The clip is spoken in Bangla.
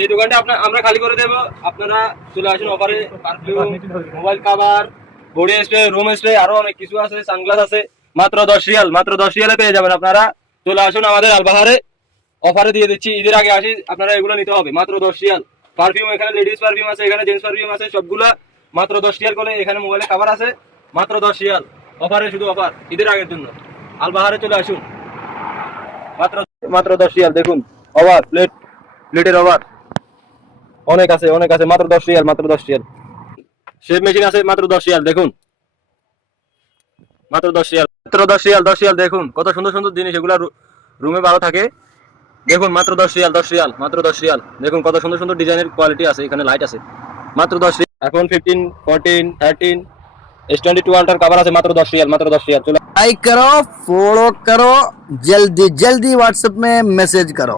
এই দোকানটা আমরা খালি করে দেবো, আপনারা চলে আসুন। অফারে perfume, mobile cover, body spray, room spray, আরো অনেক কিছু আছে, সানগ্লাস আছে, মাত্র 10 রিয়াল, মাত্র 10 রিয়ালে পেয়ে যাবেন। আপনারা চলে আসুন আমাদের আলবাহারে, অফারে দিয়ে দিচ্ছি। ঈদের আগে আসি, আপনারা এগুলো নিতে হবে মাত্র 10 রিয়াল। পারফিউম এখানে লেডিস পারফিউম আছে, এখানে জেন্টস পারফিউম আছে, সবগুলা মাত্র 10 রিয়াল করে। এখানে মোবাইলে কভার আছে মাত্র 10 রিয়াল, অফারে, শুধু অফার ঈদের আগের জন্য। আলবাহারে চলে আসুন, মাত্র মাত্র 10 রিয়াল। দেখুন ওভার প্লেটের ওভার অনেক আছে, অনেক আছে, মাত্র 10 রিয়াল, মাত্র 10 রিয়াল। শেভ মেশিন আছে মাত্র 10 রিয়াল, দেখুন মাত্র 10 রিয়াল, মাত্র 10 রিয়াল, 10 রিয়াল। দেখুন কত সুন্দর সুন্দর জিনিস, এগুলা রুমে ভালো থাকে। দেখুন মাত্র 10 রিয়াল, 10 রিয়াল, মাত্র 10 রিয়াল। দেখুন কত সুন্দর সুন্দর ডিজাইনের কোয়ালিটি আছে, এখানে লাইট আছে, মাত্র 10 রিয়াল। এখন 15, 14, 13, S22 আল্ট্রার কভার আছে মাত্র 10 রিয়াল, মাত্র 10 রিয়াল। চলো लाइक करो, फॉलो करो, जल्दी जल्दी व्हाट्सएप में मैसेज करो।